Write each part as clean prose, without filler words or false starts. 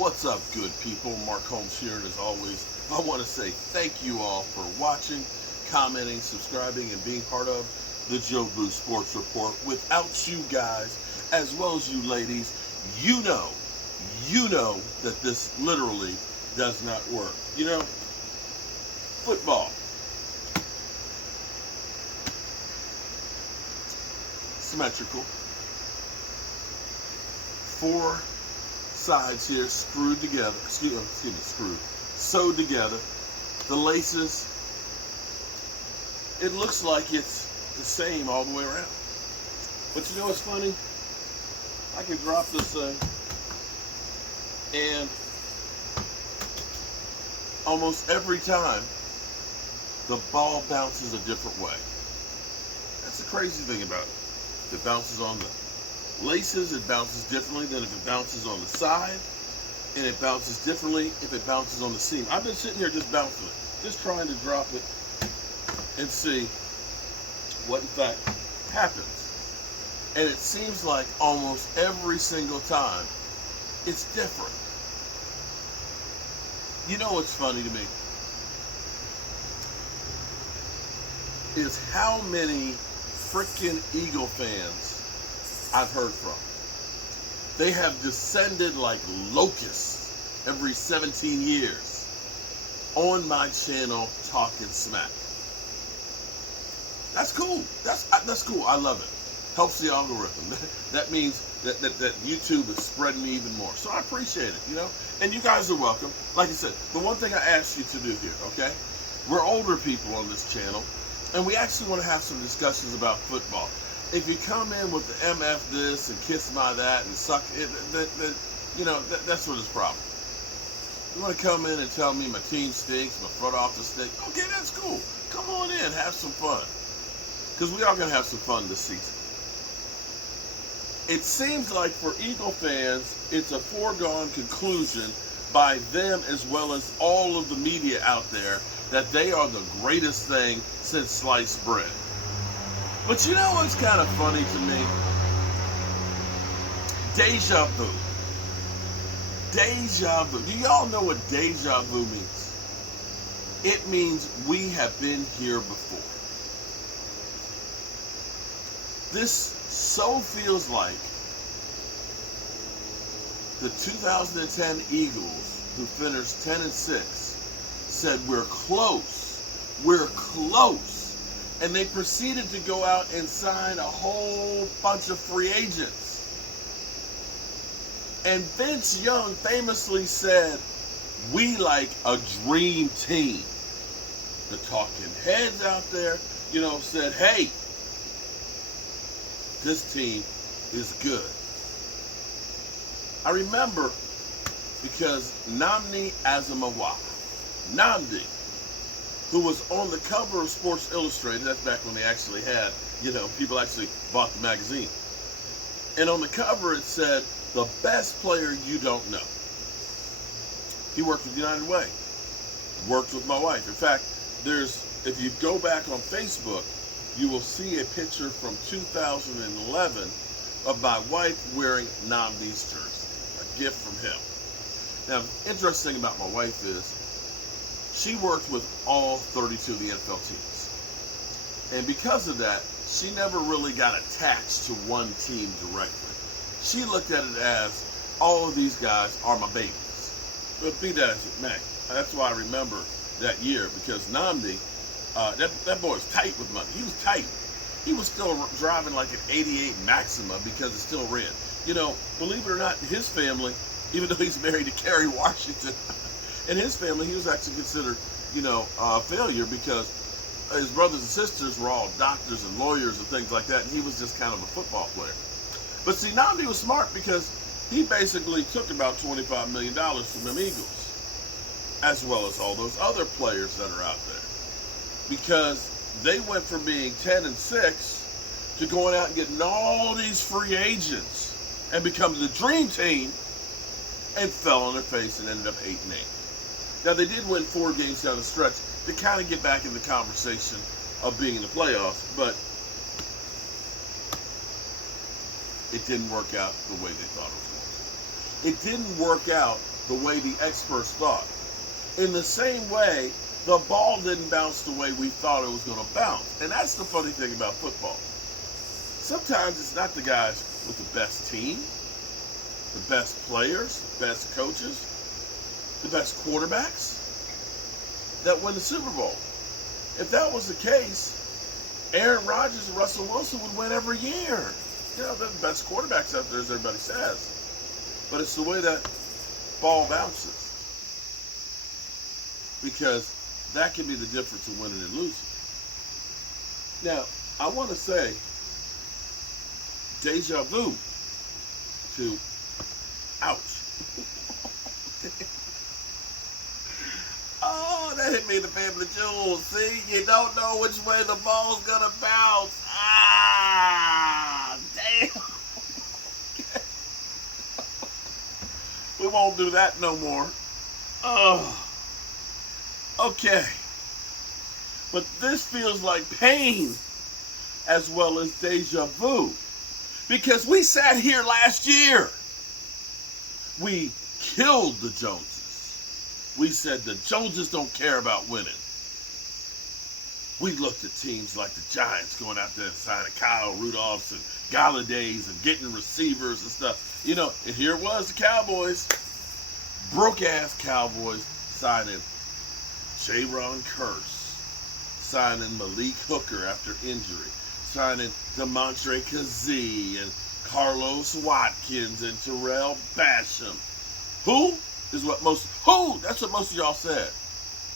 What's up, good people? Mark Holmes here, and as always, I want to say thank you all for watching, commenting, subscribing, and being part of the Joe Boo Sports Report. Without you guys, as well as you ladies, you know that this literally does not work. You know, football. Symmetrical. Four sides here screwed together, sewed together. The laces, it looks like it's the same all the way around. But you know what's funny? I can drop this thing and almost every time the ball bounces a different way. That's the crazy thing about it. If it bounces on the laces, it bounces differently than if it bounces on the side, and it bounces differently if it bounces on the seam. I've been sitting here just bouncing it, just trying to drop it and see what in fact happens. And it seems like almost every single time it's different. You know what's funny to me is how many freaking Eagle fans I've heard from. They have descended like locusts every 17 years on my channel talking smack. That's cool. That's cool. I love it. Helps the algorithm. That means that YouTube is spreading me even more. So I appreciate it, you know? And you guys are welcome. Like I said, the one thing I asked you to do here, okay? We're older people on this channel, and we actually want to have some discussions about football. If you come in with the MF this and kiss my that and suck it, then you know, that's what his problem. You want to come in and tell me my team stinks, my front office stinks, okay, that's cool. Come on in, have some fun. Because we are going to have some fun this season. It seems like for Eagle fans, it's a foregone conclusion by them as well as all of the media out there that they are the greatest thing since sliced bread. But you know what's kind of funny to me? Deja vu. Deja vu. Do y'all know what deja vu means? It means we have been here before. This so feels like the 2010 Eagles, who finished 10-6, said we're close. We're close. And they proceeded to go out and sign a whole bunch of free agents. And Vince Young famously said, we like a dream team. The talking heads out there, you know, said, hey, this team is good. I remember because Nnamdi Asomugha, Nnamdi, who was on the cover of Sports Illustrated, that's back when they actually had, you know, people actually bought the magazine. And on the cover it said, the best player you don't know. He worked with United Way, worked with my wife. In fact, if you go back on Facebook, you will see a picture from 2011 of my wife wearing Nnamdi's jersey, a gift from him. Now, interesting thing about my wife is, she worked with all 32 of the NFL teams. And because of that, she never really got attached to one team directly. She looked at it as, all of these guys are my babies. But be that as it may, that's why I remember that year, because Nnamdi, that boy was tight with money. He was tight. He was still driving like an 88 Maxima because it still ran. You know, believe it or not, his family, even though he's married to Kerry Washington, in his family, he was actually considered, you know, a failure because his brothers and sisters were all doctors and lawyers and things like that, and he was just kind of a football player. But see, Nnamdi was smart because he basically took about $25 million from them Eagles, as well as all those other players that are out there, because they went from being 10-6 to going out and getting all these free agents and becoming the dream team, and fell on their face and ended up 8-8. Now, they did win 4 games down the stretch to kind of get back in the conversation of being in the playoffs, but it didn't work out the way they thought it was going to. It didn't work out the way the experts thought. In the same way, the ball didn't bounce the way we thought it was going to bounce. And that's the funny thing about football. Sometimes it's not the guys with the best team, the best players, the best coaches, the best quarterbacks that win the Super Bowl. If that was the case, Aaron Rodgers and Russell Wilson would win every year. You know, they're the best quarterbacks out there, as everybody says. But it's the way that ball bounces. Because that can be the difference in winning and losing. Now, I want to say deja vu to ouch. Oh, that hit me in the family jewels. See, you don't know which way the ball's gonna bounce. Ah, damn. We won't do that no more. Oh, okay. But this feels like pain as well as deja vu. Because we sat here last year. We killed the Joneses. We said the Joneses don't care about winning. We looked at teams like the Giants going out there and signing Kyle Rudolphs and Galladays and getting receivers and stuff. You know, and here it was, the Cowboys. Broke-ass Cowboys signing Jaron Kearse, signing Malik Hooker after injury, signing DeMontre Kazee and Carlos Watkins and Terrell Basham. That's what most of y'all said.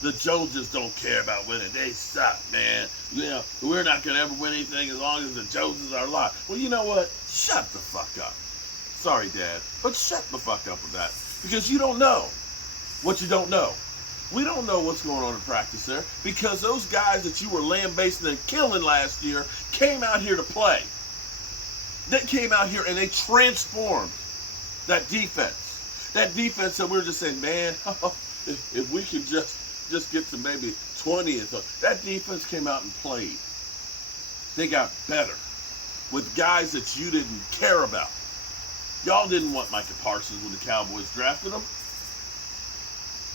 The Joneses don't care about winning. They suck, man. You know, we're not going to ever win anything as long as the Joneses are alive. Well, you know what? Shut the fuck up. Sorry, Dad, but shut the fuck up with that. Because you don't know what you don't know. We don't know what's going on in practice there because those guys that you were lambasting and killing last year came out here to play. They came out here and they transformed that defense. That defense that we were just saying, man, if we could just get to maybe 20th. That defense came out and played. They got better with guys that you didn't care about. Y'all didn't want Micah Parsons when the Cowboys drafted him.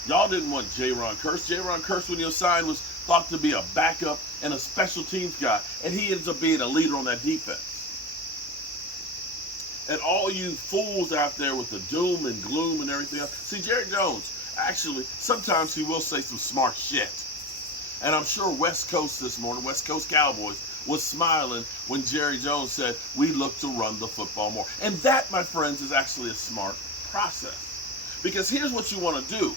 Y'all didn't want Jaron Kearse. Jaron Kearse, when he was signed, was thought to be a backup and a special teams guy, and he ends up being a leader on that defense. And all you fools out there with the doom and gloom and everything else. See, Jerry Jones, actually, sometimes he will say some smart shit. And I'm sure West Coast this morning, West Coast Cowboys, was smiling when Jerry Jones said, we look to run the football more. And that, my friends, is actually a smart process. Because here's what you want to do.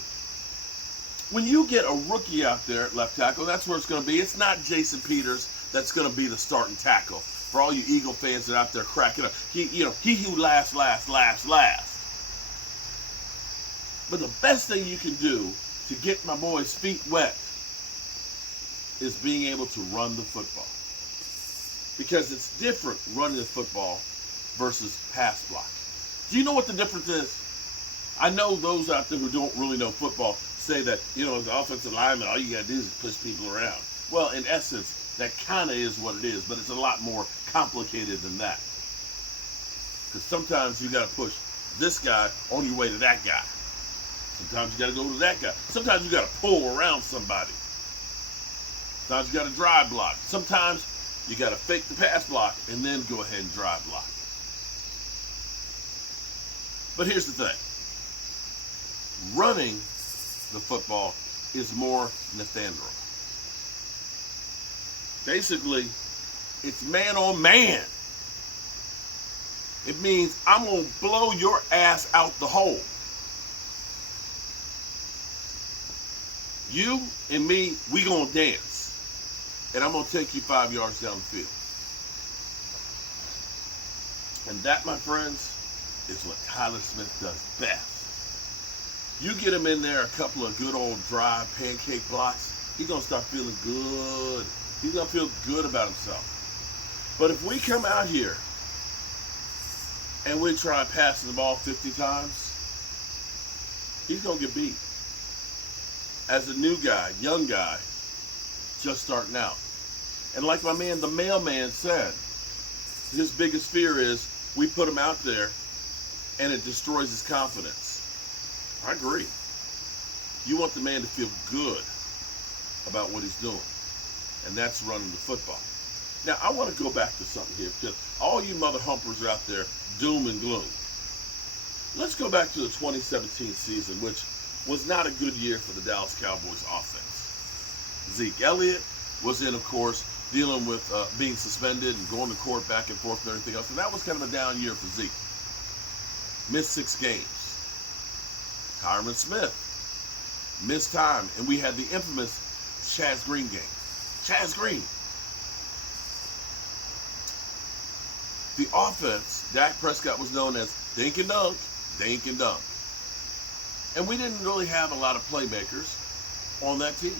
When you get a rookie out there at left tackle, that's where it's going to be. It's not Jason Peters that's going to be the starting tackle. For all you Eagle fans that are out there cracking up, he who laughs. But the best thing you can do to get my boy's feet wet is being able to run the football. Because it's different running the football versus pass block. Do you know what the difference is? I know those out there who don't really know football say that, as an offensive lineman, all you got to do is push people around. Well, in essence, that kind of is what it is, but it's a lot more complicated than that. Because sometimes you got to push this guy on your way to that guy. Sometimes you got to go to that guy. Sometimes you got to pull around somebody. Sometimes you got to drive block. Sometimes you got to fake the pass block and then go ahead and drive block. But here's the thing. Running the football is more Nathaniel. Basically, it's man on man. It means I'm going to blow your ass out the hole. You and me, we going to dance. And I'm going to take you 5 yards down the field. And that, my friends, is what Tyler Smith does best. You get him in there a couple of good old dry pancake blocks, he's going to start feeling good. He's going to feel good about himself. But if we come out here and we try passing the ball 50 times, he's going to get beat. As a new guy, young guy, just starting out. And like my man, the mailman said, his biggest fear is we put him out there and it destroys his confidence. I agree. You want the man to feel good about what he's doing, and that's running the football. Now, I want to go back to something here, because all you mother humpers out there, doom and gloom. Let's go back to the 2017 season, which was not a good year for the Dallas Cowboys offense. Zeke Elliott was in, of course, dealing with being suspended and going to court back and forth and everything else, and that was kind of a down year for Zeke. Missed 6 games. Tyron Smith missed time, and we had the infamous Chaz Green game. Chaz Green. The offense, Dak Prescott was known as dink and dunk, dink and dunk. And we didn't really have a lot of playmakers on that team.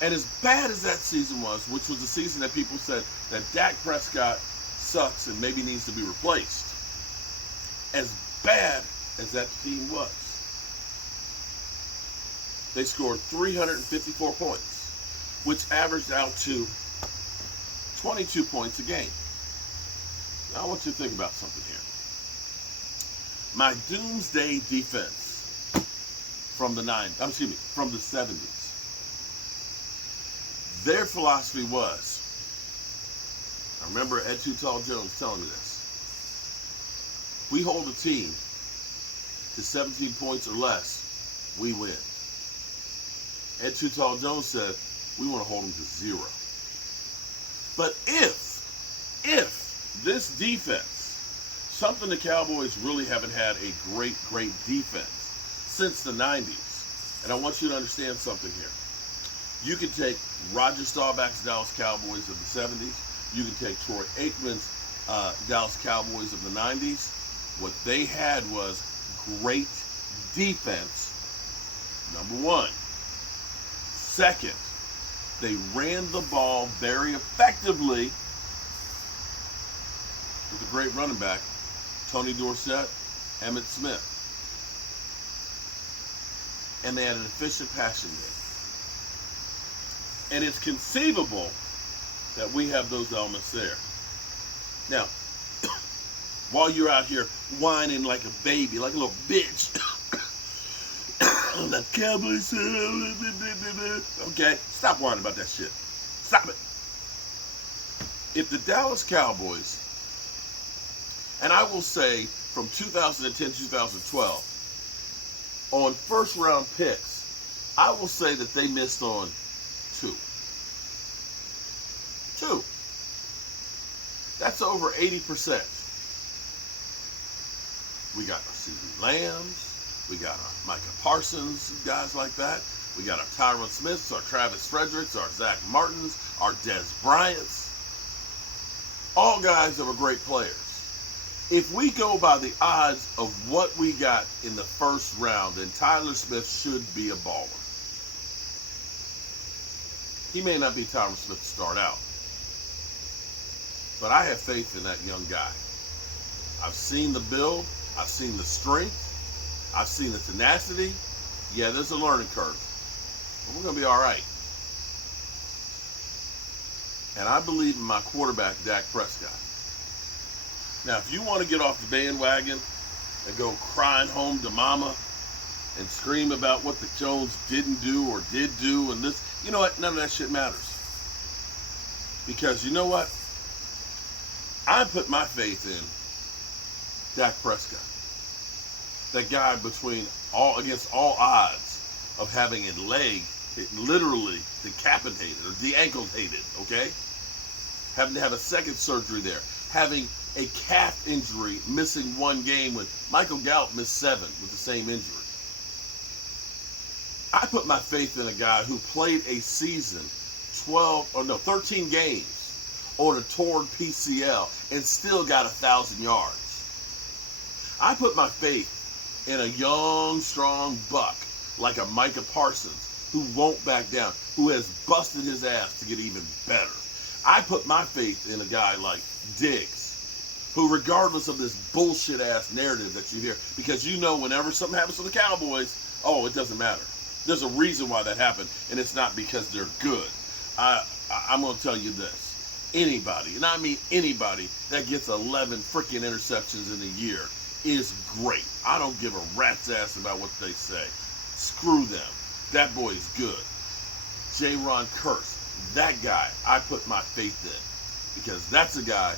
And as bad as that season was, which was the season that people said that Dak Prescott sucks and maybe needs to be replaced, as bad as that team was, they scored 354 points, which averaged out to 22 points a game. Now I want you to think about something here. My doomsday defense from the 70s. Their philosophy was, I remember Ed Too Tall Jones telling me this, we hold a team to 17 points or less, we win. Ed Too Tall Jones said, we want to hold them to 0. But if this defense, something the Cowboys really haven't had a great defense since the 90s, and I want you to understand something here. You can take Roger Staubach's Dallas Cowboys of the 70s. You can take Troy Aikman's Dallas Cowboys of the 90s. What they had was great defense, number one. Second, they ran the ball very effectively with a great running back, Tony Dorsett, Emmitt Smith. And they had an efficient passing game. And it's conceivable that we have those elements there. Now, while you're out here whining like a baby, like a little bitch, the Cowboys, okay, stop whining about that shit. Stop it. If the Dallas Cowboys, and I will say from 2010, 2012, on first round picks, I will say that they missed on 2. That's over 80%. We got our CeeDee Lambs. We got our Micah Parsons, guys like that. We got our Tyron Smiths, our Travis Fredericks, our Zach Martins, our Des Bryants. All guys that were great players. If we go by the odds of what we got in the first round, then Tyler Smith should be a baller. He may not be Tyron Smith to start out, but I have faith in that young guy. I've seen the build. I've seen the strength. I've seen the tenacity. Yeah, there's a learning curve, but we're going to be all right. And I believe in my quarterback, Dak Prescott. Now, if you want to get off the bandwagon and go crying home to mama and scream about what the Jones didn't do or did do and this, you know what? None of that shit matters. Because you know what? I put my faith in Dak Prescott. That guy against all odds of having a leg literally decapitated or de-ankle-tated, okay? Having to have a second surgery there. Having a calf injury, missing 1 game when Michael Gallup missed 7 with the same injury. I put my faith in a guy who played a season, 13 games on a torn PCL and still got 1,000 yards. I put my faith in a young, strong buck like a Micah Parsons who won't back down, who has busted his ass to get even better. I put my faith in a guy like Diggs, who, regardless of this bullshit-ass narrative that you hear, because you know whenever something happens to the Cowboys, oh, it doesn't matter. There's a reason why that happened, and it's not because they're good. I'm going to tell you this. Anybody, and I mean anybody, that gets 11 freaking interceptions in a year is great. I don't give a rat's ass about what they say. Screw them. That boy is good. Jaron Kearse, that guy, I put my faith in, because that's a guy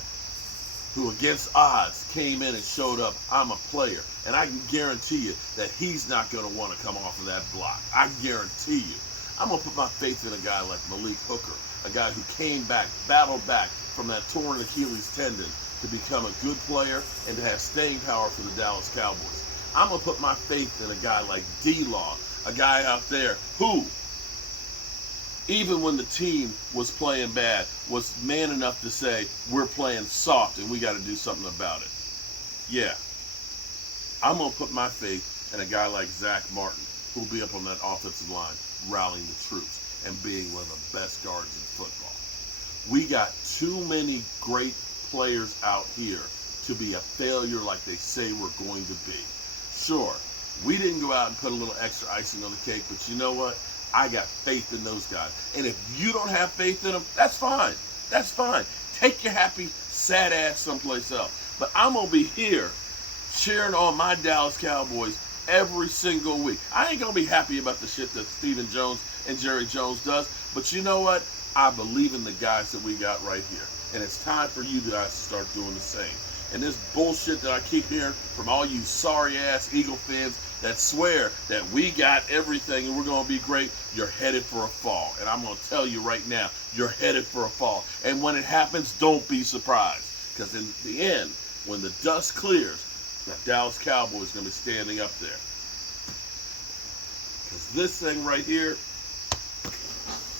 who against odds came in and showed up. I'm a player, and I can guarantee you that he's not going to want to come off of that block. I guarantee you. I'm going to put my faith in a guy like Malik Hooker, a guy who came back, battled back from that torn Achilles tendon to become a good player and to have staying power for the Dallas Cowboys. I'm going to put my faith in a guy like D-Law, a guy out there who, even when the team was playing bad, was man enough to say, we're playing soft and we got to do something about it. Yeah. I'm going to put my faith in a guy like Zach Martin, who will be up on that offensive line, rallying the troops and being one of the best guards in football. We got too many great players out here to be a failure like they say we're going to be. Sure, we didn't go out and put a little extra icing on the cake, but you know what? I got faith in those guys. And if you don't have faith in them, that's fine. That's fine. Take your happy, sad ass someplace else. But I'm going to be here cheering on my Dallas Cowboys every single week. I ain't going to be happy about the shit that Stephen Jones and Jerry Jones does, but you know what? I believe in the guys that we got right here. And it's time for you guys to start doing the same. And this bullshit that I keep hearing from all you sorry-ass Eagle fans that swear that we got everything and we're going to be great, you're headed for a fall. And I'm going to tell you right now, you're headed for a fall. And when it happens, don't be surprised. Because in the end, when the dust clears, the Dallas Cowboys is going to be standing up there. Because this thing right here,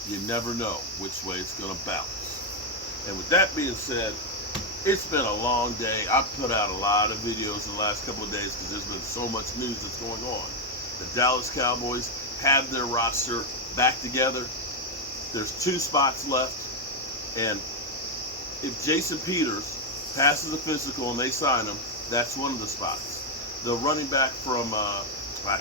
you never know which way it's going to bounce. And with that being said, it's been a long day. I've put out a lot of videos in the last couple of days because there's been so much news that's going on. The Dallas Cowboys have their roster back together. There's 2 spots left. And if Jason Peters passes the physical and they sign him, that's one of the spots. The running back from, I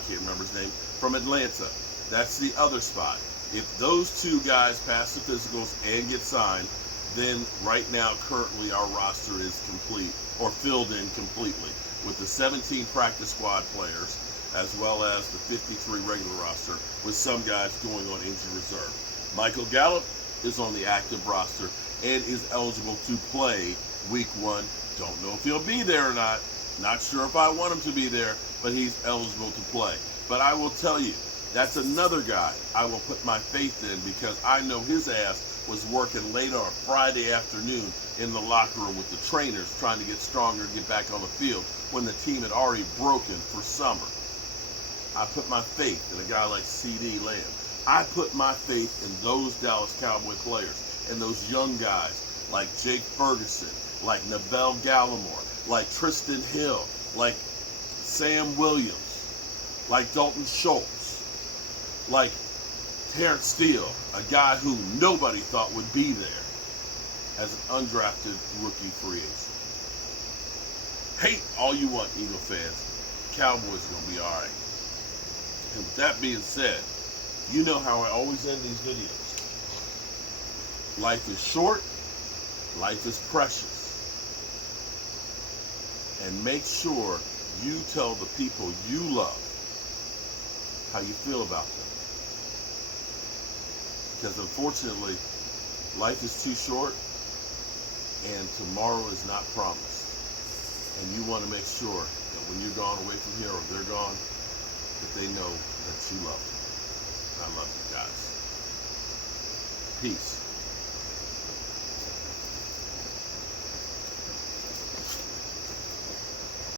can't remember his name, from Atlanta, that's the other spot. If those 2 guys pass the physicals and get signed, then right now, currently, our roster is complete, or filled in completely, with the 17 practice squad players, as well as the 53 regular roster, with some guys going on injured reserve. Michael Gallup is on the active roster and is eligible to play week 1. Don't know if he'll be there or not. Not sure if I want him to be there, but he's eligible to play. But I will tell you, that's another guy I will put my faith in, because I know his ass was working late on a Friday afternoon in the locker room with the trainers trying to get stronger and get back on the field when the team had already broken for summer. I put my faith in a guy like CeeDee Lamb. I put my faith in those Dallas Cowboy players and those young guys like Jake Ferguson, like Neville Gallimore, like Tristan Hill, like Sam Williams, like Dalton Schultz, like Terrence Steele, a guy who nobody thought would be there as an undrafted rookie free agent. Hate all you want, Eagle fans. Cowboys are going to be all right. And with that being said, you know how I always end these videos. Life is short. Life is precious. And make sure you tell the people you love how you feel about them. Because unfortunately, life is too short and tomorrow is not promised. And you want to make sure that when you're gone away from here or they're gone, that they know that you love them. I love you guys. Peace.